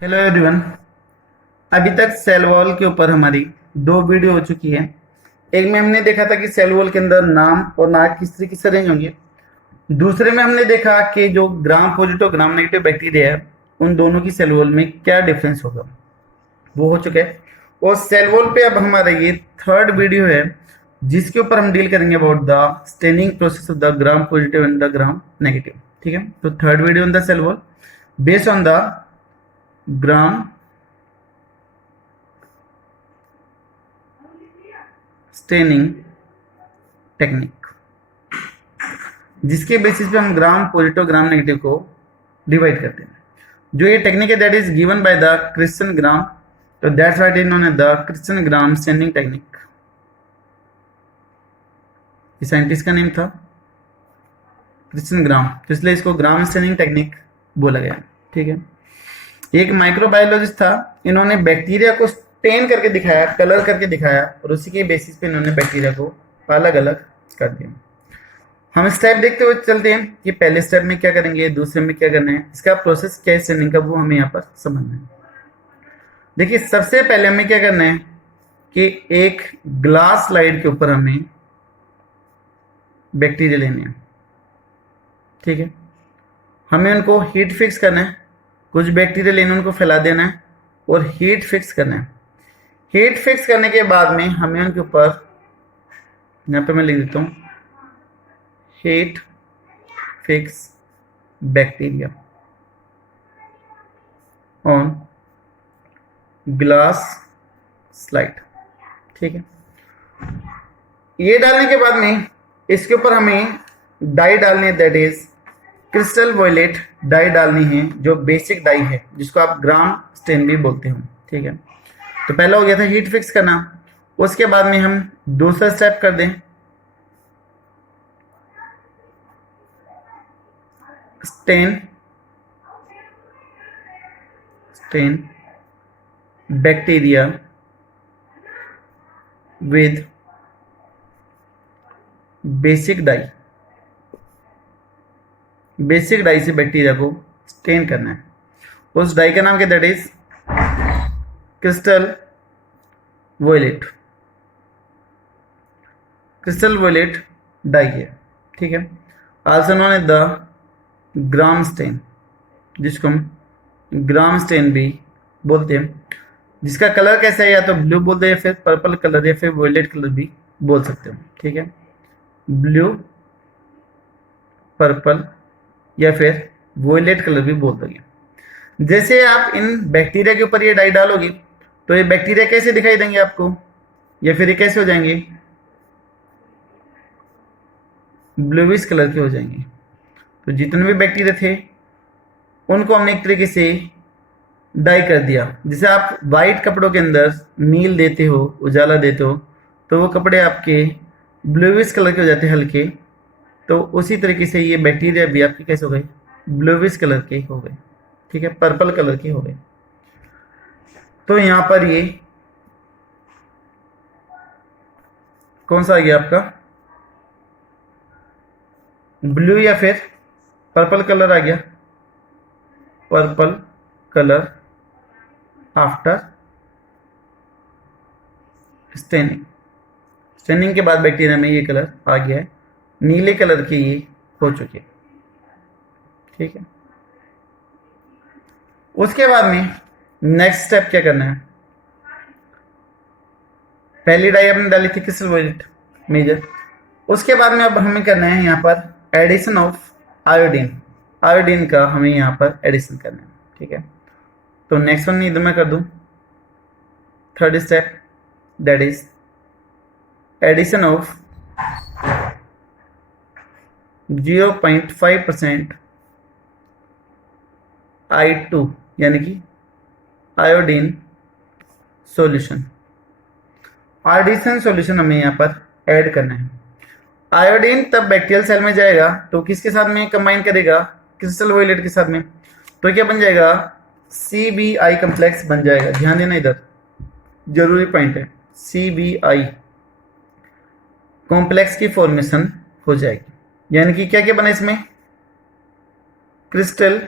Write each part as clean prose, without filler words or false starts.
Hello everyone. अभी तक cell wall के ऊपर हमारी दो वीडियो हो चुकी है। एक में हमने देखा था कि सेल वॉल के अंदर नाम और नाक किस तरीके से अरेंज होंगे। दूसरे में हमने देखा कि जो ग्राम पॉजिटिव ग्राम नेगेटिव बैक्टीरिया है उन दोनों की सेल वॉल में क्या डिफरेंस होगा, वो हो चुका है। और सेल वॉल पे अब हमारा ये थर्ड वीडियो है जिसके ऊपर हम डील करेंगे about the staining process of the gram positive and the gram negative. ठीक है, तो third video on the cell wall based on the Gram staining technique, जिसके बेसिस पे हम ग्राम पॉजिटिव ग्राम नेगेटिव को डिवाइड करते हैं। जो ये टेक्निक है that is given by the Christian Gram, तो that's what is known as the Christian Gram staining technique. इस साइंटिस्ट का नेम था क्रिश्चियन ग्राम, तो इसलिए इसको ग्राम स्टेनिंग टेक्निक बोला गया। ठीक है, एक माइक्रोबायोलॉजिस्ट था, इन्होंने बैक्टीरिया को स्टेन करके दिखाया, कलर करके दिखाया, और उसी के बेसिस पे इन्होंने बैक्टीरिया को अलग अलग कर दिया। हम स्टेप देखते हुए चलते हैं कि पहले स्टेप में क्या करेंगे, दूसरे में क्या करना है, इसका प्रोसेस क्या है स्टेनिंग का, वो हमें यहाँ पर समझना है। देखिए, सबसे पहले हमें क्या करना है कि एक ग्लास स्लाइड के ऊपर हमें बैक्टीरिया लेने हैं। ठीक है, हमें उनको हीट फिक्स करना है, कुछ बैक्टीरिया लेने उनको फैला देना है और हीट फिक्स करना है। हीट फिक्स करने के बाद में हमें उनके ऊपर, यहाँ पे मैं लिख देता हूँ, heat fix bacteria on glass slide. ठीक है, ये डालने के बाद में इसके ऊपर हमें डाई डालनी है, that is crystal violet dye डालनी है, जो बेसिक डाई है जिसको आप ग्राम स्टेन भी बोलते हो। ठीक है, तो पहला हो गया था हीट फिक्स करना। उसके बाद में हम दूसरा स्टेप कर दें, stain stain bacteria with basic dye. Basic dye से बैक्टीरिया को स्टेन करना है। उस डाई का नाम क्या, that is crystal violet. Crystal violet dye है। ठीक है, also known as the gram stain, जिसको हम ग्राम स्टेन भी बोलते हैं, जिसका कलर कैसा है, या तो ब्लू बोलते हैं या फिर पर्पल कलर या फिर वॉयलेट कलर भी बोल सकते हो। ठीक है, ब्लू, पर्पल या फिर वॉयलेट कलर भी बोल दोगे। जैसे आप इन बैक्टीरिया के ऊपर ये डाई डालोगे तो ये बैक्टीरिया कैसे दिखाई देंगे आपको, या फिर ये कैसे हो जाएंगे, ब्लूइश कलर के हो जाएंगे। तो जितने भी बैक्टीरिया थे उनको हमने एक तरीके से डाई कर दिया। जैसे आप वाइट कपड़ों के अंदर नील देते हो, उजाला देते हो, तो वो कपड़े आपके ब्लूइश कलर के हो जाते हैं, हल्के। तो उसी तरीके से ये बैक्टीरिया भी आपके कैसे हो गए, ब्लूइश कलर के हो गए। ठीक है, पर्पल कलर के हो गए। तो यहाँ पर ये कौन सा आ गया आपका, ब्लू या फिर पर्पल कलर आ गया, purple colour after staining. Staining के बाद बैक्टीरिया में ये कलर आ गया है, नीले कलर की ये हो चुकी है। ठीक है, उसके बाद में नेक्स्ट स्टेप क्या करना है, पहली डाई आपने डाली थी क्रिस्टल वॉयलेट मेजर। उसके बाद में अब हमें करना है यहाँ पर एडिशन ऑफ आयोडीन। आयोडीन का हमें यहाँ पर एडिशन करना है। ठीक है, तो नेक्स्ट वन इधर मैं कर दूं, third step, that is addition of 0.5% I2 यानी कि आयोडीन सॉल्यूशन। आयोडीन सॉल्यूशन हमें यहाँ पर ऐड करना है। आयोडीन तब बैक्टीरियल सेल में जाएगा तो किसके साथ में कंबाइन करेगा, क्रिस्टल वॉयलेट के साथ में, तो क्या बन जाएगा, CBI कम्प्लेक्स बन जाएगा। ध्यान देना, इधर जरूरी पॉइंट है, CBI कॉम्प्लेक्स की फॉर्मेशन हो जाएगी। यानी कि क्या क्या बना इसमें, क्रिस्टल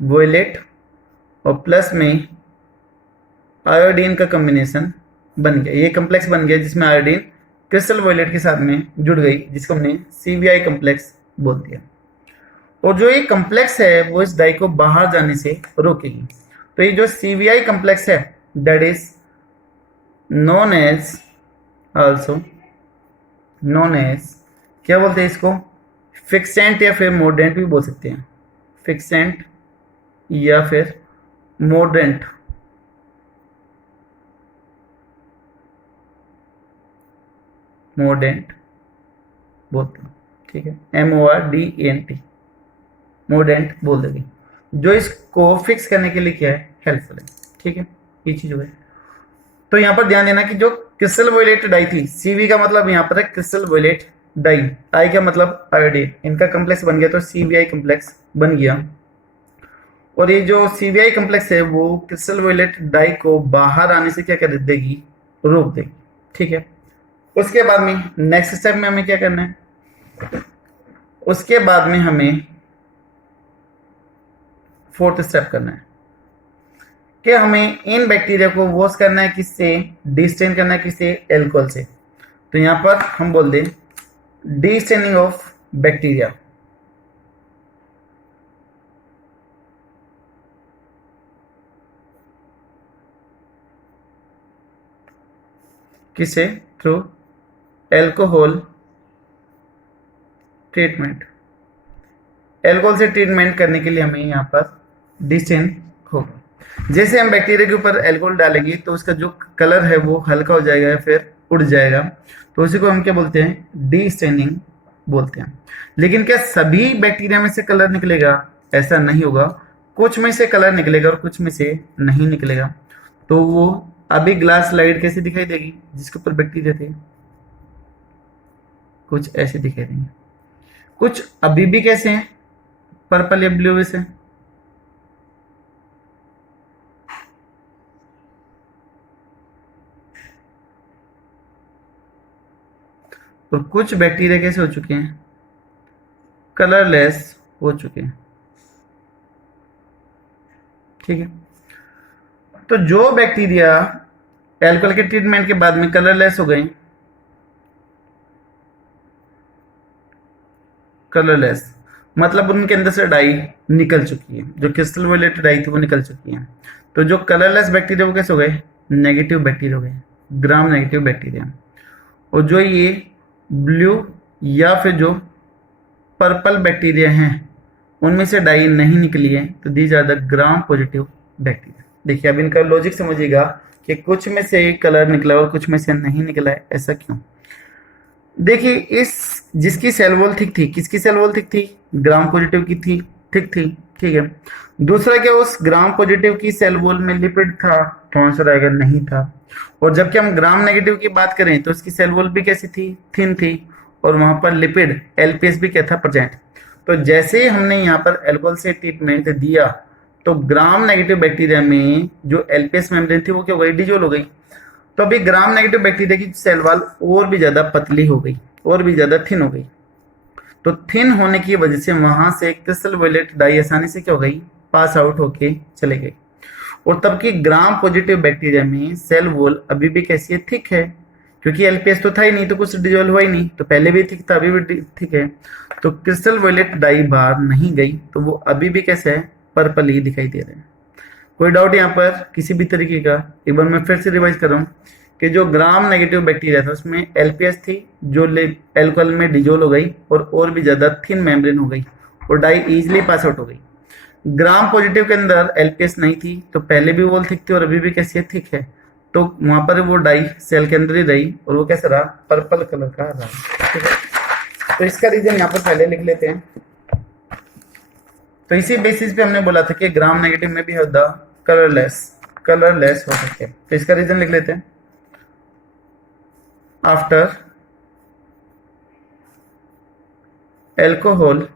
वोयलेट और प्लस में आयोडीन का कॉम्बिनेशन बन गया, ये कम्प्लेक्स बन गया जिसमें आयोडीन क्रिस्टल वोयलेट के साथ में जुड़ गई, जिसको हमने CVI कम्प्लेक्स बोल दिया। और जो ये कम्प्लेक्स है वो इस डाई को बाहर जाने से रोकेगी। तो ये जो CVI कम्प्लेक्स है that is known as also known as, क्या बोलते हैं इसको, फिक्सेंट या फिर मोडेंट भी बोल सकते हैं, फिक्सेंट या फिर मोडेंट। मोडेंट बोलते हैं, ठीक है, MORDENT, मोडेंट बोल देंगे, जो इसको फिक्स करने के लिए क्या है, हेल्पफुल है, ठीक है, ये चीज है। तो यहाँ पर ध्यान देना कि जो क्रिस्टल वोयलेट डाई थी, CV का मतलब यहाँ पर है क्रिस्टल वोयलेट डाई, आई का मतलब आयोडीन, इनका कम्प्लेक्स बन गया तो CVI कम्प्लेक्स बन गया। और ये जो CVI कम्प्लेक्स है वो क्रिस्टल वोयलेट डाई को बाहर आने से क्या कर देगी, रोक देगी, ठीक है। उसके बाद में नेक्स्ट स्टेप में हमें क्या करना है, उसके बाद में हमें फोर्थ स्टेप करना है कि हमें इन बैक्टीरिया को वॉश करना है, किससे, डिस्टेन करना है, किससे, एल्कोहल से। तो यहां पर हम बोल दें डिस्टेनिंग ऑफ बैक्टीरिया, किसे, थ्रू एल्कोहल ट्रीटमेंट। एल्कोहल से ट्रीटमेंट करने के लिए हमें यहाँ पर डिस्टेन होगा। जैसे हम बैक्टीरिया के ऊपर एल्कोहल डालेंगे तो उसका जो कलर है वो हल्का हो जाएगा या फिर उड़ जाएगा, तो उसी को हम क्या बोलते हैं, डिस्टेनिंग बोलते हैं। लेकिन क्या सभी बैक्टीरिया में से कलर निकलेगा, ऐसा नहीं होगा, कुछ में से कलर निकलेगा और कुछ में से नहीं निकलेगा। तो वो अभी ग्लास स्लाइड कैसे दिखाई देगी, जिसके ऊपर बैक्टीरिया थे, कुछ ऐसे दिखाई देंगे, कुछ अभी भी कैसे हैं, पर्पल या ब्लू से, और कुछ बैक्टीरिया कैसे हो चुके हैं, कलरलेस हो चुके हैं, ठीक है। तो जो बैक्टीरिया एल्कोहल के ट्रीटमेंट के बाद में कलरलेस हो गए, कलरलेस मतलब उनके अंदर से डाई निकल चुकी है, जो क्रिस्टल वोयलेट डाई थी वो निकल चुकी है। तो जो कलरलेस बैक्टीरिया वो कैसे हो गए, नेगेटिव बैक्टीरिया हो गए, ग्राम नेगेटिव बैक्टीरिया। और जो ये ब्लू या फिर जो पर्पल बैक्टीरिया हैं उनमें से डाई नहीं निकली है, तो these are the gram positive bacteria. देखिए अब इनका लॉजिक समझिएगा कि कुछ में से कलर निकला और कुछ में से नहीं निकला है, ऐसा क्यों। देखिए इस जिसकी सेल वॉल थिक थी, किसकी सेल वॉल थिक थी, ग्राम पॉजिटिव की थी, थिक थी, ठीक है। दूसरा क्या, उस ग्राम पॉजिटिव की सेल वॉल में लिपिड था, तो आंसर आएगा नहीं था। और जबकि हम ग्राम नेगेटिव की बात करें तो उसकी सेल वॉल भी कैसी थी, थिन थी, और वहां पर लिपिड LPS भी क्या था, प्रेजेंट। तो जैसे ही हमने यहाँ पर एल्कोहल से ट्रीटमेंट दिया तो ग्राम नेगेटिव बैक्टीरिया में जो LPS मेम्ब्रेन थी वो क्या हो गई, डिजोल्व हो गई। तो अभी ग्राम नेगेटिव बैक्टीरिया की सेल वॉल और भी ज्यादा पतली हो गई, और भी ज्यादा थिन हो गई। तो थिन होने की वजह से वहां से क्रिस्टल वोयलेट डाई आसानी से क्या हो गई, पास आउट होके चले गए। और तब की ग्राम पॉजिटिव बैक्टीरिया में सेल वॉल अभी भी कैसी है, थिक है, क्योंकि LPS तो था ही नहीं, तो कुछ डिजोल्व हुआ ही नहीं, तो पहले भी थिक था अभी भी थिक है। तो क्रिस्टल वोयलेट डाई बाहर नहीं गई, तो वो अभी भी कैसे है, पर्पल ही दिखाई दे रहे हैं। कोई डाउट यहाँ पर किसी भी तरीके का, एक बार मैं फिर से रिवाइज कर रहा हूँ कि जो ग्राम नेगेटिव बैक्टीरिया था उसमें LPS थी जो एल्कोहल में डिजोल्व हो गई और भी ज्यादा थिन मेम्ब्रेन हो गई और डाई इजीली पास आउट हो गई। ग्राम पॉजिटिव के अंदर LPS नहीं थी, तो पहले भी वॉल थिक थी और अभी भी कैसी है, थिक है। तो वहां पर वो डाई सेल के अंदर ही रही और वो कैसा रहा, पर्पल कलर का रहा, ठीक है। तो इसका रीजन यहाँ पर पहले लिख लेते हैं। तो इसी बेसिस पे हमने बोला था कि ग्राम नेगेटिव में भी होता कलरलेस हो सकते हैं। तो इसका रीजन लिख लेते हैं, after alcohol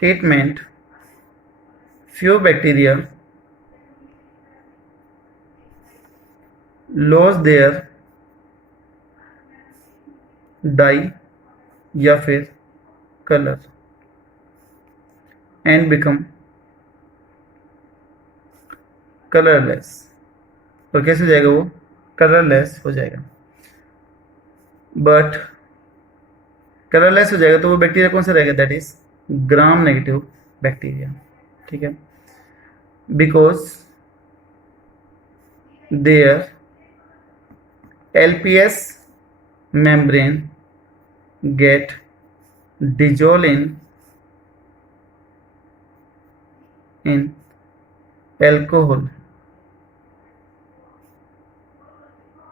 treatment few bacteria lose their dye या फिर कलर। And become colourless. और कैसे हो जाएगा वो? कलरलेस हो जाएगा। बट कलरलेस हो जाएगा तो वो बैक्टीरिया कौन सा रहेगा? That is gram negative bacteria. ठीक है, because their LPS membrane get dissolved in alcohol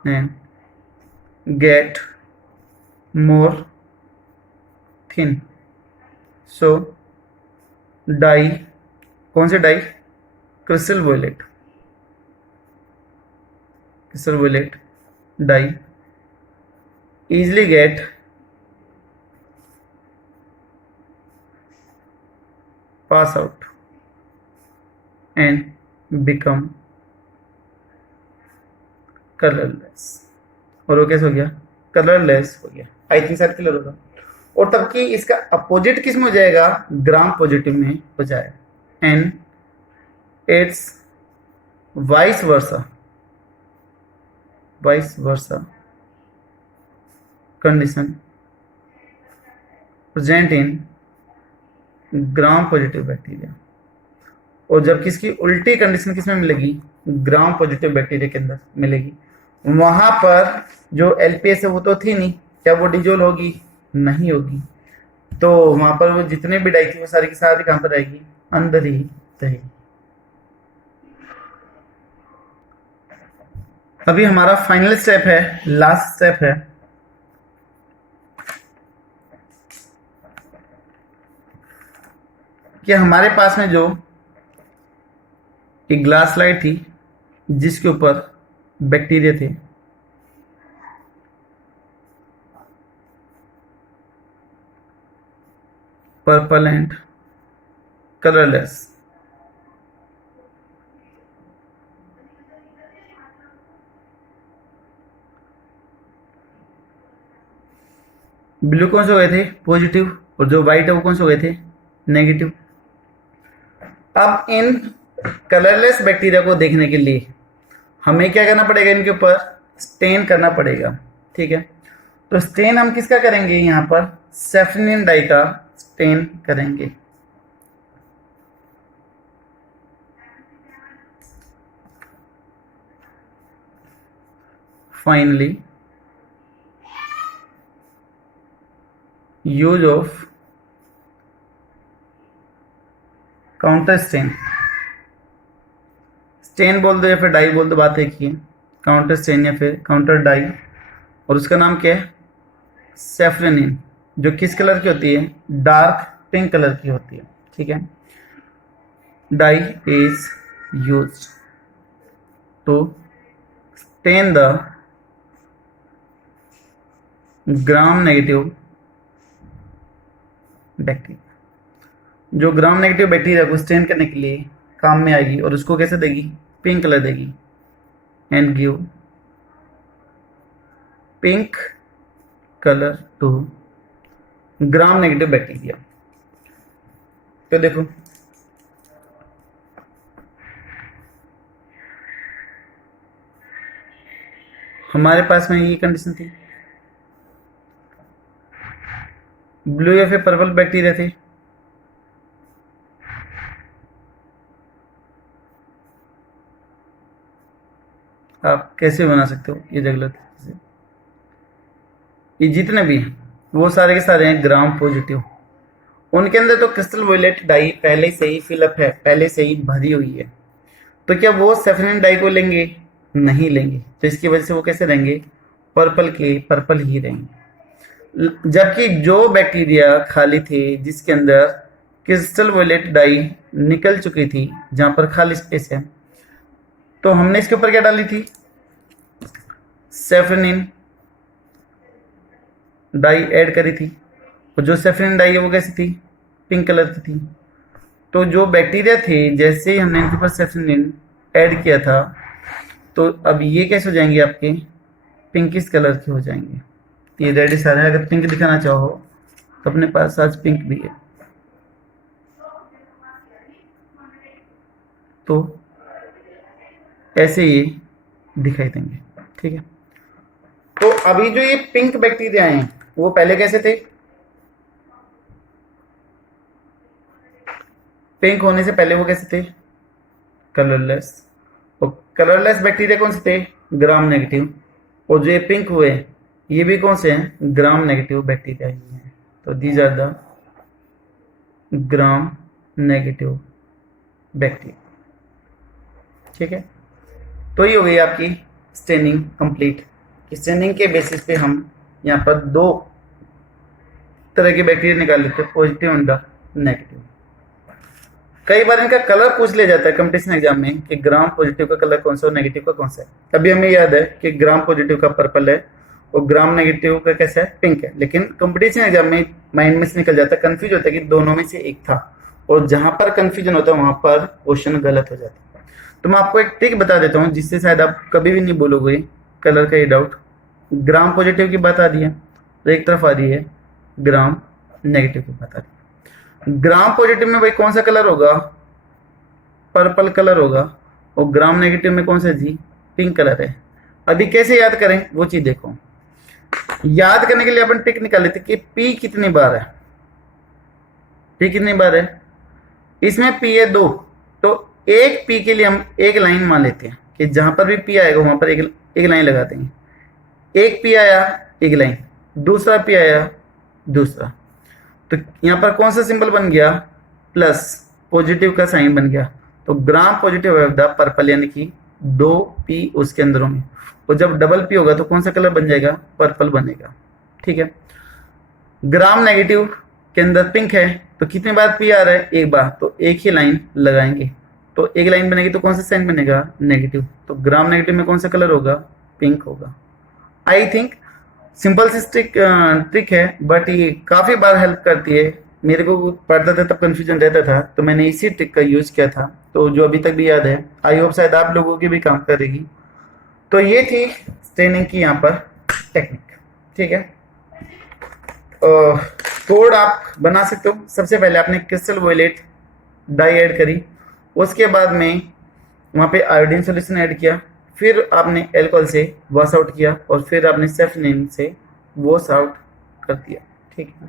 and get more thin. So dye, कौन से dye? Crystal violet. Crystal violet dye easily get pass out and become colourless. और वो कैसे हो गया? Colourless हो गया। आई थिंक शायद क्लियर होगा। और तब कि इसका अपोजिट किस में हो जाएगा? ग्राम पॉजिटिव में हो जाएगा। And it's vice versa condition present in gram positive bacteria. और जब किसकी उल्टी कंडीशन किसमें मिलेगी? ग्राम पॉजिटिव बैक्टीरिया के अंदर मिलेगी। वहां पर जो LPS है वो तो थी नहीं, क्या वो डिजोल्व होगी? नहीं होगी। तो वहां पर वो जितने भी डाई थी वो सारी की सारी कहां पर रहेगी? अंदर ही रहेगी। अभी हमारा फाइनल स्टेप है, लास्ट स्टेप है, कि हमारे पास में जो एक ग्लास स्लाइड थी जिसके ऊपर बैक्टीरिया थे, पर्पल एंड कलरलेस। ब्लू कौन से हो गए थे? पॉजिटिव। और जो व्हाइट है वो कौन से हो गए थे? नेगेटिव। अब इन कलरलेस बैक्टीरिया को देखने के लिए हमें क्या करना पड़ेगा? इनके ऊपर स्टेन करना पड़ेगा। ठीक है, तो स्टेन हम किसका करेंगे? यहाँ पर सेफ्रेनिन डाई का स्टेन करेंगे। Finally use of counter stain. Stain बोल दो या फिर डाई बोल दो, बात एक ही है। काउंटर स्टेन या फिर काउंटर डाई। और उसका नाम क्या है? सेफ्रेनिन। जो किस कलर की होती है? डार्क पिंक कलर की होती है। ठीक है, dye is use to stain the gram negative bacteria. जो ग्राम नेगेटिव बैक्टीरिया को स्टेन करने के लिए काम में आएगी और उसको कैसे देगी? पिंक कलर देगी। And give pink colour to gram negative bacteria. तो देखो, हमारे पास में ये कंडीशन थी, ब्लू या फिर पर्पल बैक्टीरिया थे। आप कैसे बना सकते हो? ये गलत है। ये जितने भी हैं वो सारे के सारे हैं ग्राम पॉजिटिव। उनके अंदर तो क्रिस्टल वोयलेट डाई पहले से ही फिलअप है, पहले से ही भरी हुई है। तो क्या वो सेफ्रेनिन डाई को लेंगे? नहीं लेंगे। तो इसकी वजह से वो कैसे रहेंगे? पर्पल के पर्पल ही रहेंगे। जबकि जो बैक्टीरिया खाली थे जिसके अंदर क्रिस्टल वोयलेट डाई निकल चुकी थी, जहां पर खाली स्पेस है, तो हमने इसके ऊपर क्या डाली थी? सेफ्रेनिन डाई ऐड करी थी। और जो सेफ्रेनिन डाई है वो कैसी थी? पिंक कलर की थी। तो जो बैक्टीरिया थे, जैसे ही हमने इनके ऊपर सेफ्रेनिन ऐड किया था, तो अब ये कैसे हो जाएंगे? आपके पिंकिश कलर के हो जाएंगे। ये रेडिश आ रहा है। अगर पिंक दिखाना चाहो तो अपने पास आज पिंक भी है। तो ऐसे ये दिखाई देंगे। ठीक है, तो अभी जो ये पिंक बैक्टीरिया हैं वो पहले कैसे थे? पिंक होने से पहले वो कैसे थे? कलरलेस। और कलरलेस बैक्टीरिया कौन से थे? ग्राम नेगेटिव। और जो ये पिंक हुए ये भी कौन से हैं? ग्राम नेगेटिव बैक्टीरिया ही हैं। तो these are the gram negative bacteria. ठीक है, तो ये हो गई आपकी स्टेनिंग कंप्लीट। स्टेनिंग के बेसिस पे हम यहाँ पर दो तरह के बैक्टीरिया निकाल लेते हैं, पॉजिटिव एंड नेगेटिव। कई बार इनका कलर पूछ लिया जाता है कंपटीशन एग्जाम में कि ग्राम पॉजिटिव का कलर कौन सा और नेगेटिव का कौन सा है। अभी हमें याद है कि ग्राम पॉजिटिव का पर्पल है और ग्राम नेगेटिव का कैसा है? पिंक है। लेकिन कंपटीशन एग्जाम में माइंड में से निकल जाता है, कंफ्यूज होता है कि दोनों में से एक था, और जहां पर कंफ्यूजन होता है वहां पर क्वेश्चन गलत हो जाता है। तो मैं आपको एक ट्रिक बता देता हूँ जिससे शायद आप कभी भी नहीं बोलोगे कलर का ये डाउट। ग्राम पॉजिटिव की बात आ रही है तो एक तरफ आ रही है ग्राम नेगेटिव की बात आ रही है। ग्राम पॉजिटिव में भाई कौन सा कलर होगा? पर्पल कलर होगा। और ग्राम नेगेटिव में कौन सा जी? पिंक कलर है। अभी कैसे याद करें वो चीज देखो। याद करने के लिए अपन ट्रिक निकाल लेते कि पी कितनी बार है। पी कितनी बार है? इसमें पी है 2, तो एक पी के लिए हम एक लाइन मान लेते हैं कि जहां पर भी पी आएगा वहां पर एक लाइन लगा देंगे। एक पी आया एक लाइन, दूसरा पी आया दूसरा। तो यहां पर कौन सा सिंबल बन गया? प्लस, पॉजिटिव का साइन बन गया। तो gram positive of the purple, यानी कि 2 पी उसके अंदर होंगे। और जब डबल पी होगा तो कौन सा कलर बन जाएगा? पर्पल बनेगा। ठीक है, ग्राम नेगेटिव के अंदर पिंक है तो कितनी बार पी आ रहा है? एक बार, तो एक ही लाइन लगाएंगे। तो एक लाइन बनेगी तो कौन सा साइन बनेगा? नेगेटिव। तो ग्राम नेगेटिव में कौन सा कलर होगा? पिंक होगा। आई थिंक सिंपल सी ट्रिक है, बट ये काफी बार हेल्प करती है। मेरे को पढ़ता था तब कंफ्यूजन रहता था, तो मैंने इसी ट्रिक का यूज किया था, तो जो अभी तक भी याद है। आई होप शायद आप लोगों की भी काम करेगी। तो ये थी स्टेनिंग की यहाँ पर टेक्निक। ठीक है, कोड आप बना सकते हो। सबसे पहले आपने क्रिस्टल वॉयलेट डाई ऐड करी, उसके बाद में वहाँ पे आयोडीन सॉल्यूशन ऐड किया, फिर आपने एल्कोहल से वॉश आउट किया, और फिर आपने सेफनिन से वॉश आउट कर दिया। ठीक है,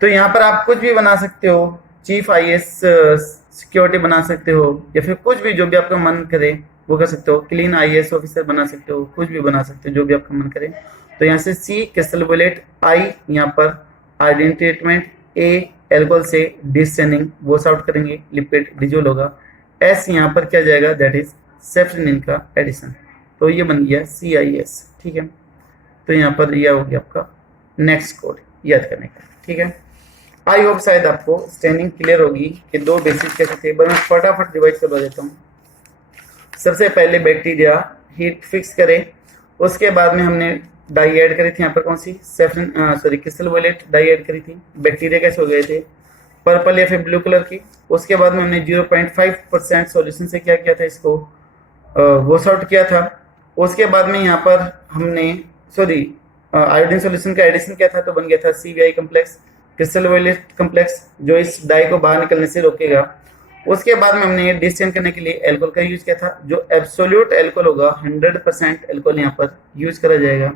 तो यहाँ पर आप कुछ भी बना सकते हो, चीफ आईएएस सिक्योरिटी बना सकते हो, या फिर कुछ भी जो भी आपका मन करे वो कर सकते हो। क्लीन आईएएस ऑफिसर बना सकते हो, कुछ भी बना सकते हो जो भी आपका मन करे। तो यहाँ से सी क्रिस्टल वॉयलेट, आई यहाँ पर आयोडीन ट्रीटमेंट, ए एल्कोहल से डिस्टेनिंग वॉश आउट करेंगे, लिपिड डिजोल होगा, एस यहाँ पर क्या जाएगा? दैट इज सेफ्टिनिन का एडिशन। तो ये बन गया CIS। ठीक है, तो यहाँ पर यह हो गया आपका नेक्स्ट कोड याद करने का। ठीक है, आई होप शायद आपको स्टेनिंग क्लियर होगी कि दो बेसिक कैसे थे। मैं फटाफट रिवाइज करवा देता हूँ। सबसे पहले बैक्टीरिया हीट फिक्स करे, उसके बाद में हमने डाई ऐड करी थी यहाँ पर, कौन सी? क्रिस्टल वॉयलेट डाई ऐड करी थी। बैक्टीरिया कैसे हो गए थे? पर्पल या फिर ब्लू कलर की। उसके बाद में हमने 0.5% सॉल्यूशन से क्या किया था? इसको वॉश आउट किया था। उसके बाद में यहाँ पर हमने आयोडीन सॉल्यूशन का एडिशन किया था, तो बन गया था CVI complex, crystal violet complex, जो इस डाई को बाहर निकलने से रोकेगा। उसके बाद में हमने डिस्टेंट करने के लिए एल्कोहल का यूज किया था, जो एब्सोल्यूट एल्कोहल होगा, 100% एल्कोहल यहाँ पर यूज करा जाएगा।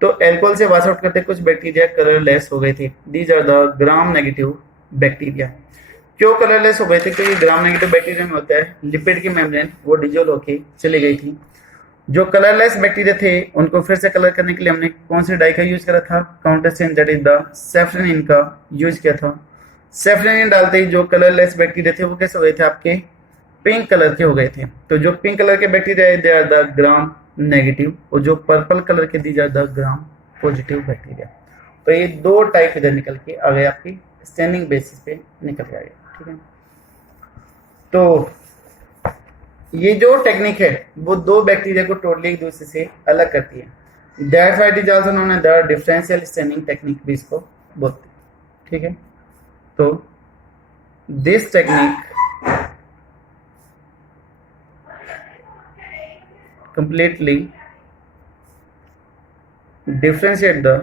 तो एल्कोहल से वॉश आउट करते कुछ बैक्टीरिया कलरलेस हो गए थे। These are the gram negative bacteria. क्यों कलरलेस हो गए थे? क्योंकि ग्राम नेगेटिव बैक्टीरिया में होता है लिपिड की मेम्ब्रेन वो डिजोल होके चली गई थी। जो कलरलेस बैक्टीरिया थे उनको फिर से कलर करने के लिए हमने कौन सी डाई का यूज करा था? काउंटरसेन, दैट इज द सेफ्रेनिन का यूज किया था। सेफ्रेनिन डालते ही जो कलरलेस बैक्टीरिया थे वो कैसे हो गए थे? आपके पिंक कलर के हो गए थे। तो जो पिंक कलर के बैक्टीरिया है they are the gram negative, और जो पर्पल कलर के these are the gram positive bacteria. तो ये दो टाइप इधर निकल के आ गए, आपकी स्टैंडिंग बेसिस पे निकल के आ गए। ठीक है, तो ये जो टेक्निक है वो दो बैक्टीरिया को टोटली एक दूसरे से अलग करती है। That's why it is also known as the differential standing technique भी इसको बोलते हैं। ठीक है, तो this technique completely differentiate the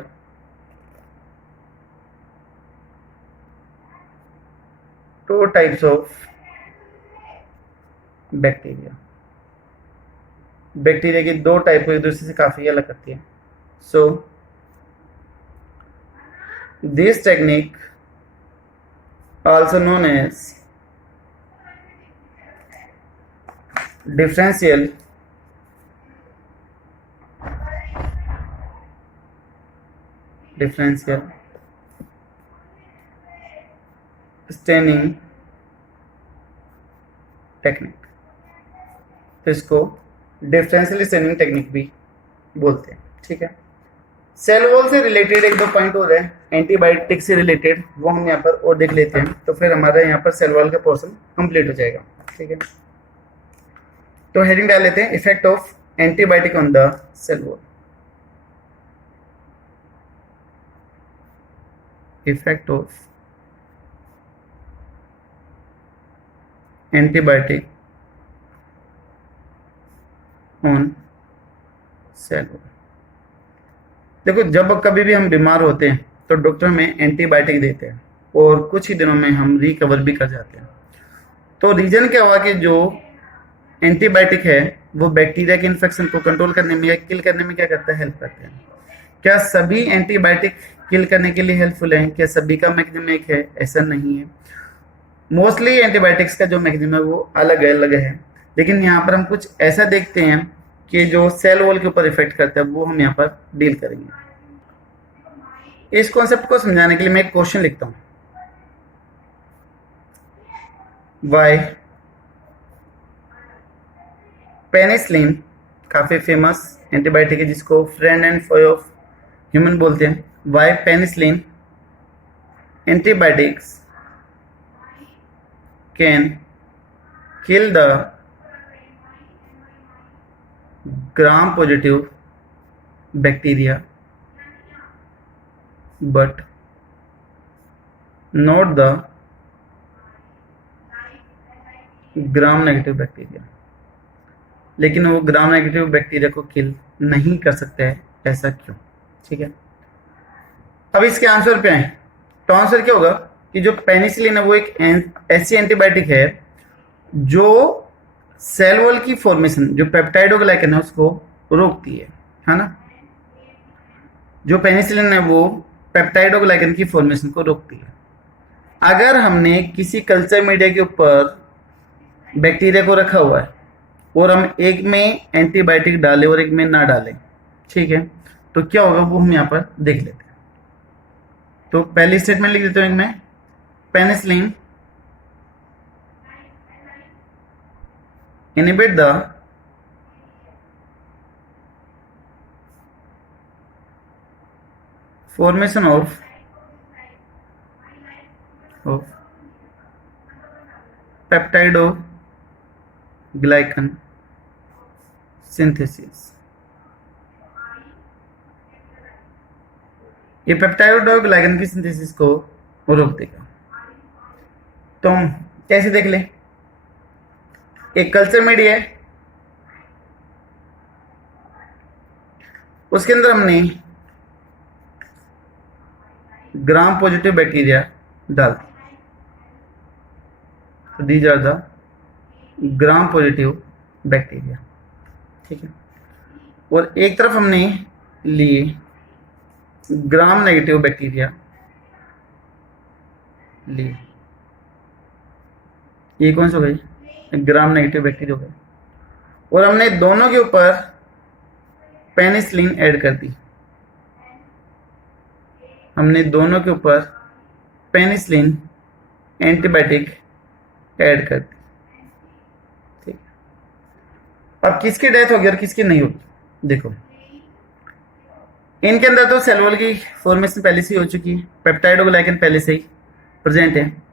two types of bacteria. Bacteria की दो टाइप को एक दूसरे से काफी अलग करती है। So this technique also known as differential staining technique. तो इसको डिफरेंशियल स्टेनिंग टेक्निक भी बोलते हैं। ठीक है, सेल वॉल से रिलेटेड एक दो पॉइंट और है, एंटीबायोटिक से रिलेटेड, वो हम यहाँ पर और देख लेते हैं, तो फिर हमारा यहाँ पर सेल वॉल का पोर्शन कंप्लीट हो जाएगा। ठीक है, तो हेडिंग डाल लेते हैं, effect of antibiotic on the cell wall. Effect of antibiotic on cell wall. देखो, जब कभी भी हम बीमार होते हैं तो डॉक्टर हमें एंटीबायोटिक देते हैं और कुछ ही दिनों में हम रिकवर भी कर जाते हैं। तो रीजन क्या हुआ कि जो एंटीबायोटिक है वो बैक्टीरिया के इन्फेक्शन को कंट्रोल करने में या किल करने में क्या करता है, हेल्प करते हैं। क्या सभी एंटीबायोटिक किल करने के लिए हेल्पफुल हैं? क्या सभी का मैकेनिज्म एक है? ऐसा नहीं है। मोस्टली एंटीबायोटिक्स का जो मैकेनिज्म है वो अलग अलग है, लेकिन यहाँ पर हम कुछ ऐसा देखते हैं कि जो सेल वॉल के ऊपर इफेक्ट करता है वो हम यहाँ पर डील करेंगे। इस कॉन्सेप्ट को समझाने के लिए मैं एक क्वेश्चन लिखता हूँ। वाई पेनिसिलिन काफी फेमस एंटीबायोटिक है जिसको friend and foe of human बोलते हैं। Why penicillin antibiotics can kill the gram positive bacteria but not the gram negative bacteria। लेकिन वो ग्राम नेगेटिव बैक्टीरिया को किल नहीं कर सकते हैं, ऐसा क्यों? ठीक है, अब इसके आंसर पे आए तो आंसर क्या होगा कि जो पेनिसिलिन है वो एक ऐसी एंटीबायोटिक है जो सेल वॉल की फॉर्मेशन, जो पेप्टाइडोग्लाइकन है उसको रोकती है ना। जो पेनिसिलिन है वो पेप्टाइडोग्लाइकन की फॉर्मेशन को रोकती है। अगर हमने किसी कल्चर मीडिया के ऊपर बैक्टीरिया को रखा हुआ है और हम एक में एंटीबायोटिक डालें और एक में ना डालें, ठीक है, तो क्या होगा वो हम यहाँ पर देख लेते हैं। तो पहली स्टेटमेंट लिख देते हैं एक में, penicillin inhibit the formation of peptidoglycan synthesis। ये पेप्टाइडोग्लाइकन की सिंथेसिस को रोक देगा। तो हम कैसे देख लें, एक कल्चर मीडिया है, उसके अंदर हमने ग्राम पॉजिटिव बैक्टीरिया डाल दी, तो these are the gram positive bacteria. ठीक है, और एक तरफ हमने लिए ग्राम नेगेटिव बैक्टीरिया लिए। ये कौन सा हो गई? ग्राम नेगेटिव बैक्टीरिया हो गए, और हमने दोनों के ऊपर पेनिसिलिन ऐड कर दी। हमने दोनों के ऊपर पेनिसिलिन एंटीबायोटिक ऐड कर दी। ठीक, अब किसकी डेथ होगी और किसकी नहीं होगी? देखो, इनके अंदर तो सेल वॉल की फॉर्मेशन पहले से ही हो चुकी है, पेप्टाइडोग्लाइकन पहले से ही प्रेजेंट है,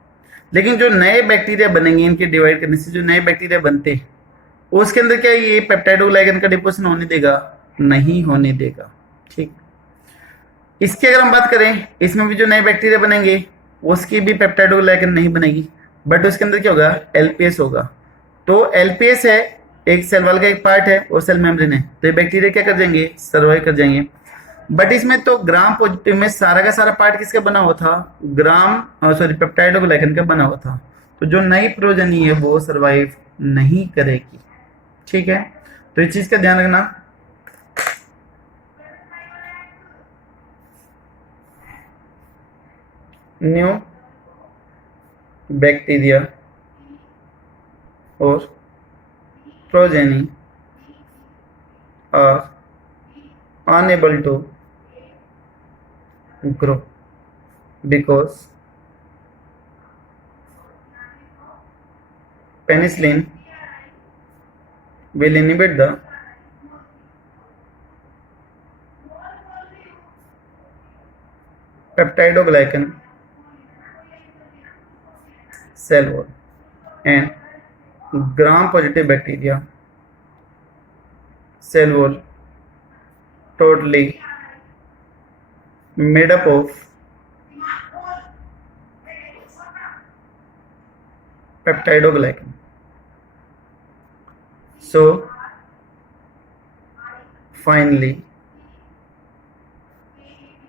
लेकिन जो नए बैक्टीरिया बनेंगे इनके डिवाइड करने से, जो नए बैक्टीरिया बनते हैं उसके अंदर क्या ये पेप्टाइडोग्लाइकन का डिपोजिशन होने देगा? नहीं होने देगा। ठीक, इसकी अगर हम बात करें, इसमें भी जो नए बैक्टीरिया बनेंगे उसकी भी पेप्टाइडोग्लाइकन नहीं बनेगी, बट उसके अंदर क्या होगा? एलपीएस होगा। तो एलपीएस है, एक सेल वॉल का एक पार्ट है और सेल मेम्ब्रेन है, तो ये बैक्टीरिया क्या कर जाएंगे? सर्वाइव कर जाएंगे। बट इसमें तो ग्राम पॉजिटिव में सारा का सारा पार्ट किसका बना हुआ था? पेप्टाइडोग्लाइकन का बना हुआ था। तो जो नई प्रोजनी है वो सर्वाइव नहीं करेगी। ठीक है, तो इस चीज का ध्यान रखना। न्यू बैक्टीरिया और progeny are unable to grow because penicillin will inhibit the peptidoglycan cell wall and gram positive bacteria cell wall totally made up of peptidoglycan. So finally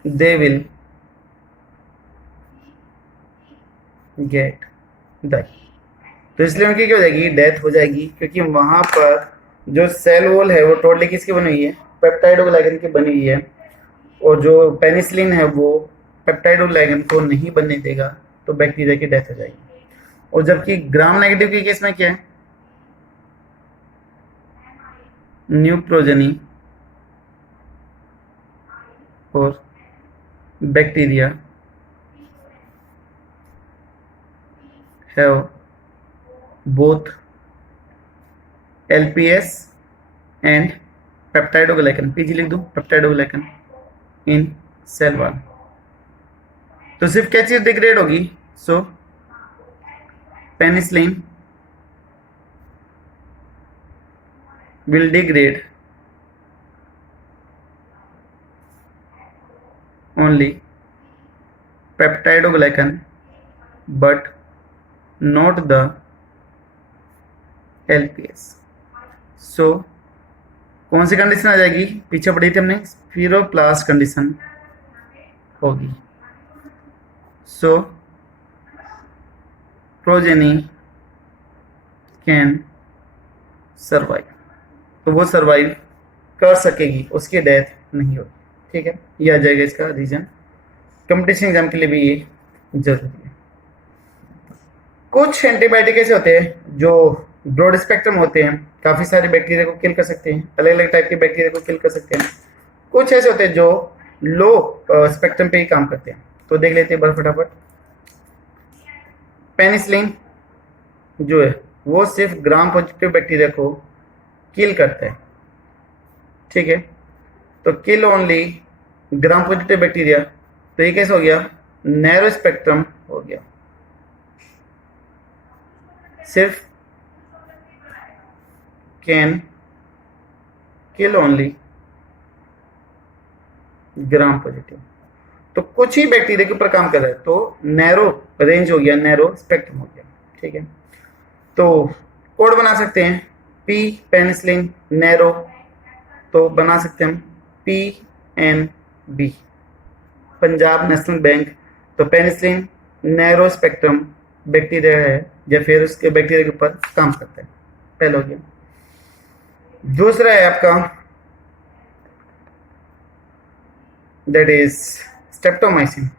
they will get die. तो इसलिए उनकी क्या हो जाएगी, death हो जाएगी, क्योंकि वहां पर जो सेल वॉल है वो टोटली किसकी बनी हुई है, पेप्टाइडोग्लाइकन की बनी हुई है, और जो पेनिसिलिन है वो पेप्टाइडोग्लाइकन को नहीं बनने देगा, तो बैक्टीरिया की डेथ हो जाएगी। और जबकि ग्राम नेगेटिव के केस में क्या है, न्यू प्रोजेनी और bacteria have both LPS and peptidoglycan, PG लिख दूं, peptidoglycan in cell wall। तो सिर्फ क्या चीज डिग्रेड होगी, so penicillin will degrade only peptidoglycan but not the LPS। So कौन सी कंडीशन आ जाएगी, पीछे पढ़ी थी हमने, स्पीरोप्लास्ट कंडीशन होगी। सो प्रोजेनी कैन सर्वाइव, तो वो सर्वाइव कर सकेगी, उसकी डेथ नहीं होगी। ठीक है, ये आ जाएगा इसका रीजन। कंपटीशन एग्जाम के लिए भी ये जरूरी है। कुछ एंटीबायोटिक ऐसे होते हैं जो ब्रॉड स्पेक्ट्रम होते हैं, काफी सारे बैक्टीरिया को किल कर सकते हैं, अलग अलग टाइप के बैक्टीरिया को किल कर सकते हैं। कुछ ऐसे होते हैं जो लो स्पेक्ट्रम पे ही काम करते हैं, तो देख लेते हैं बार फटाफट। पेनिसिलिन जो है वो सिर्फ ग्राम पॉजिटिव बैक्टीरिया को किल करता है। ठीक है, तो किल ओनली ग्राम पॉजिटिव बैक्टीरिया, तो ये कैसे हो गया, नैरो स्पेक्ट्रम हो गया। सिर्फ can kill only gram positive, तो कुछ ही बैक्टीरिया के ऊपर काम कर रहा है, तो नैरो रेंज हो गया, नैरो स्पेक्ट्रम हो गया। ठीक है, तो कोड बना सकते हैं, पी पेनिसिलिन नैरो, तो बना सकते हैं हम PNB, पंजाब नेशनल बैंक। तो पेनिसिलिन नैरो स्पेक्ट्रम बैक्टीरिया है, या फिर उसके बैक्टीरिया के ऊपर काम करता है, पहला हो गया। दूसरा है आपका, दैट इज स्ट्रेप्टोमाइसिन।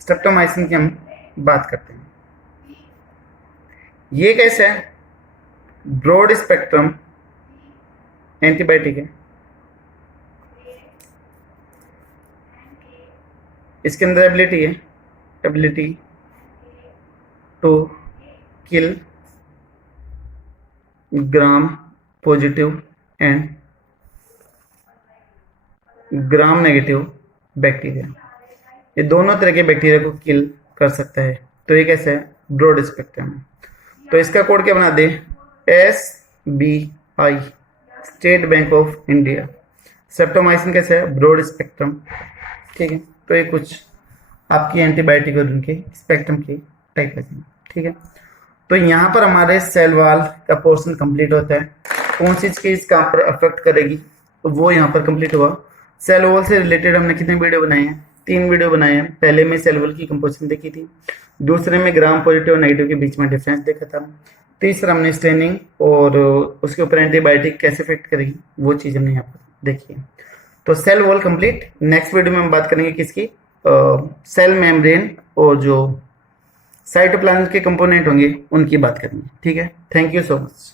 स्ट्रेप्टोमाइसिन की हम बात करते हैं। ये कैसा है, ब्रॉड स्पेक्ट्रम एंटीबायोटिक है। इसके अंदर ability to kill gram positive and gram negative bacteria, ये दोनों तरह के बैक्टीरिया को किल कर सकता है। तो ये कैसे है, ब्रॉड स्पेक्ट्रम है। तो इसका कोड क्या बना दे, SBI, state bank of India. Streptomycin कैसे है, ब्रॉड स्पेक्ट्रम। ठीक है, तो ये कुछ आपकी एंटीबायोटिक और उनके स्पेक्ट्रम की टाइप है। ठीक है, तो यहाँ पर हमारे सेल वॉल का पोर्शन कंप्लीट होता है। कौन सी चीज कहाँ पर अफेक्ट करेगी, तो वो यहाँ पर कंप्लीट हुआ। सेल वॉल से रिलेटेड हमने कितने वीडियो बनाए हैं, 3 वीडियो बनाए हैं। पहले में सेल वॉल की कंपोजिशन देखी थी, दूसरे में ग्राम पॉजिटिव और नेगेटिव के बीच में डिफरेंस देखा था, तीसरा हमने स्टेनिंग और उसके ऊपर एंटीबायोटिक कैसे इफेक्ट करेगी वो चीज़ हमने यहाँ पर देखी है। तो cell wall complete. Next video में हम बात करेंगे किसकी, सेल मेम्ब्रेन और जो साइटोप्लाज्म के कंपोनेंट होंगे उनकी बात करेंगे। ठीक है, थैंक यू सो मच।